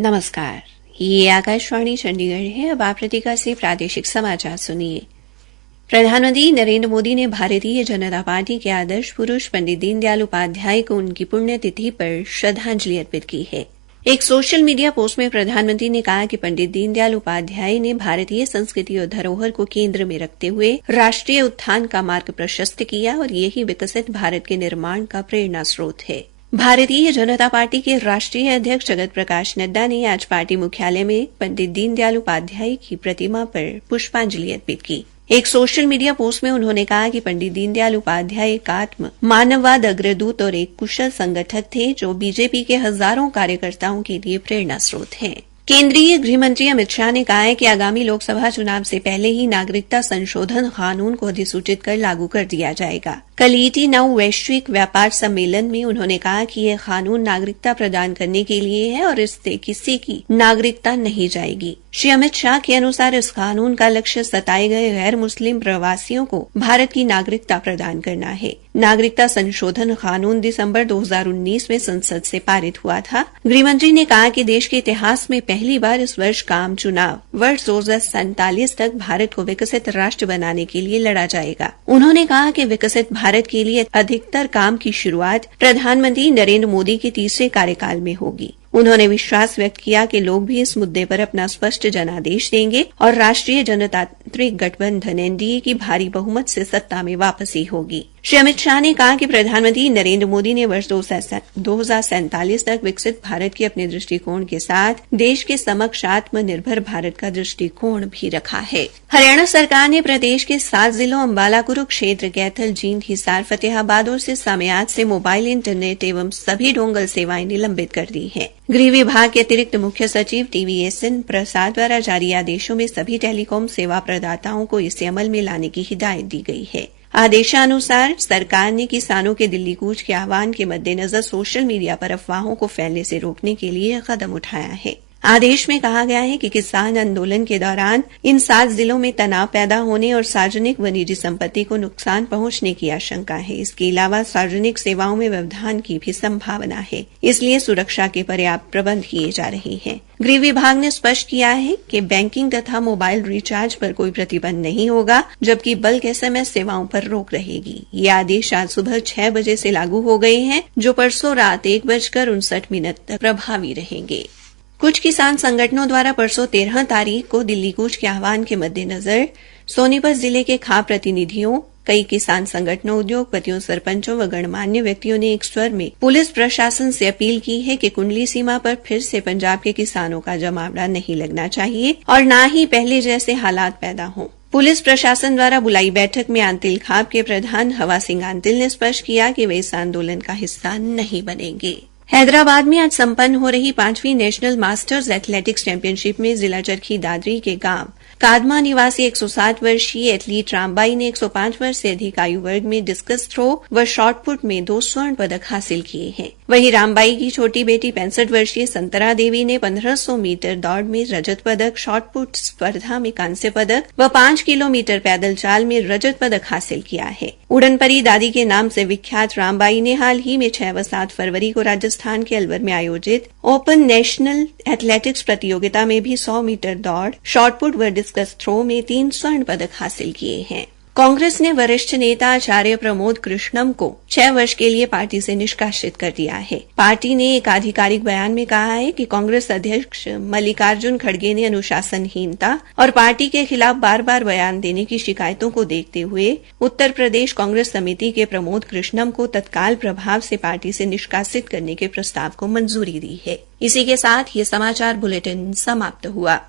नमस्कार, ये आकाशवाणी चंडीगढ़ है। अब आप प्रतिका से प्रादेशिक समाचार सुनिए। प्रधानमंत्री नरेंद्र मोदी ने भारतीय जनता पार्टी के आदर्श पुरुष पंडित दीनदयाल उपाध्याय को उनकी पुण्यतिथि पर श्रद्धांजलि अर्पित की है। एक सोशल मीडिया पोस्ट में प्रधानमंत्री ने कहा कि पंडित दीनदयाल उपाध्याय ने भारतीय संस्कृति और धरोहर को केंद्र में रखते हुए राष्ट्रीय उत्थान का मार्ग प्रशस्त किया और यही विकसित भारत के निर्माण का प्रेरणा स्रोत है। भारतीय जनता पार्टी के राष्ट्रीय अध्यक्ष जगत प्रकाश नड्डा ने आज पार्टी मुख्यालय में पंडित दीनदयाल उपाध्याय की प्रतिमा पर पुष्पांजलि अर्पित की। एक सोशल मीडिया पोस्ट में उन्होंने कहा कि पंडित दीनदयाल उपाध्याय एक आत्म मानववाद अग्रदूत और एक कुशल संगठक थे, जो बीजेपी के हजारों कार्यकर्ताओं के लिए प्रेरणा स्रोत हैं। केंद्रीय गृह मंत्री अमित शाह ने कहा है कि आगामी लोकसभा चुनाव से पहले ही नागरिकता संशोधन कानून को अधिसूचित कर लागू कर दिया जाएगा। कल ET9 वैश्विक व्यापार सम्मेलन में उन्होंने कहा कि यह कानून नागरिकता प्रदान करने के लिए है और इससे किसी की नागरिकता नहीं जाएगी। श्री अमित शाह के अनुसार इस कानून का लक्ष्य सताए गए गैर मुस्लिम प्रवासियों को भारत की नागरिकता प्रदान करना है। नागरिकता संशोधन कानून दिसंबर 2019 में संसद से पारित हुआ था। गृहमंत्री ने कहा कि देश के इतिहास में पहली बार इस वर्ष का आम चुनाव वर्ष 2047 तक भारत को विकसित राष्ट्र बनाने के लिए लड़ा जाएगा। उन्होंने कहा कि विकसित भारत के लिए अधिकतर काम की शुरुआत प्रधानमंत्री नरेंद्र मोदी के तीसरे कार्यकाल में होगी। उन्होंने विश्वास व्यक्त किया कि लोग भी इस मुद्दे पर अपना स्पष्ट जनादेश देंगे और राष्ट्रीय जनतांत्रिक गठबंधन NDA की भारी बहुमत से सत्ता में वापसी होगी। श्री अमित शाह ने कहा कि प्रधानमंत्री नरेंद्र मोदी ने वर्ष 2047 तक विकसित भारत के अपने दृष्टिकोण के साथ देश के समक्ष आत्मनिर्भर भारत का दृष्टिकोण भी रखा है। हरियाणा सरकार ने प्रदेश के 7 जिलों अंबाला, कुरुक्षेत्र, कैथल, जींद, हिसार, फतेहाबाद और सिरसा में आज से मोबाइल इंटरनेट एवं सभी डोंगल सेवाएं निलंबित कर दी हैं। गृह विभाग के अतिरिक्त मुख्य सचिव TVSN प्रसाद द्वारा जारी आदेशों में सभी टेलीकॉम सेवा प्रदाताओं को इसे अमल में लाने की हिदायत दी गई है। आदेशानुसार सरकार ने किसानों के दिल्ली कूच के आह्वान के मद्देनजर सोशल मीडिया पर अफवाहों को फैलने से रोकने के लिए कदम उठाया है। आदेश में कहा गया है कि किसान आंदोलन के दौरान इन 7 जिलों में तनाव पैदा होने और सार्वजनिक व निजी संपत्ति को नुकसान पहुंचने की आशंका है। इसके अलावा सार्वजनिक सेवाओं में व्यवधान की भी संभावना है, इसलिए सुरक्षा के पर्याप्त प्रबंध किए जा रहे हैं। गृह विभाग ने स्पष्ट किया है कि बैंकिंग तथा मोबाइल रिचार्ज पर कोई प्रतिबंध नहीं होगा, जबकि बल्क SMS सेवाओं पर रोक रहेगी। ये आदेश आज सुबह 6 बजे से लागू हो गए हैं, जो परसों रात 1:59 तक प्रभावी रहेंगे। कुछ किसान संगठनों द्वारा परसों 13 तारीख को दिल्ली कूच के आह्वान के मद्देनजर सोनीपत जिले के खाप प्रतिनिधियों, कई किसान संगठनों, उद्योगपतियों, सरपंचों व गणमान्य व्यक्तियों ने एक स्वर में पुलिस प्रशासन से अपील की है कि कुंडली सीमा पर फिर से पंजाब के किसानों का जमावड़ा नहीं लगना चाहिए और न ही पहले जैसे हालात पैदा हों। पुलिस प्रशासन द्वारा बुलाई बैठक में आंतिल खाप के प्रधान हवा सिंह आंतिल ने स्पष्ट किया कि वे इस आंदोलन का हिस्सा नहीं बनेंगे। हैदराबाद में आज संपन्न हो रही 5वीं नेशनल मास्टर्स एथलेटिक्स चैंपियनशिप में जिला चरखी दादरी के गांव कादमा निवासी 160 वर्षीय एथलीट रामबाई ने 105 वर्ष से अधिक आयु वर्ग में डिस्कस थ्रो व शॉटपुट में 2 स्वर्ण पदक हासिल किए हैं। वहीं रामबाई की छोटी बेटी 65 वर्षीय संतरा देवी ने 1500 मीटर दौड़ में रजत पदक, शॉटपुट स्पर्धा में कांस्य पदक व 5 किलोमीटर पैदल चाल में रजत पदक हासिल किया है। उड़नपरी दादी के नाम से विख्यात रामबाई ने हाल ही में 6 व 7 फरवरी को राजस्थान के अलवर में आयोजित ओपन नेशनल एथलेटिक्स प्रतियोगिता में भी 100 मीटर दौड़, शॉटपुट व डिस्कस थ्रो में 3 स्वर्ण पदक हासिल किए हैं। कांग्रेस ने वरिष्ठ नेता आचार्य प्रमोद कृष्णम को 6 वर्ष के लिए पार्टी से निष्कासित कर दिया है। पार्टी ने एक आधिकारिक बयान में कहा है कि कांग्रेस अध्यक्ष मल्लिकार्जुन खड़गे ने अनुशासनहीनता और पार्टी के खिलाफ बार-बार बयान देने की शिकायतों को देखते हुए उत्तर प्रदेश कांग्रेस समिति के प्रमोद कृष्णम को तत्काल प्रभाव से पार्टी से निष्कासित करने के प्रस्ताव को मंजूरी दी है। इसी के साथ ये समाचार बुलेटिन समाप्त हुआ।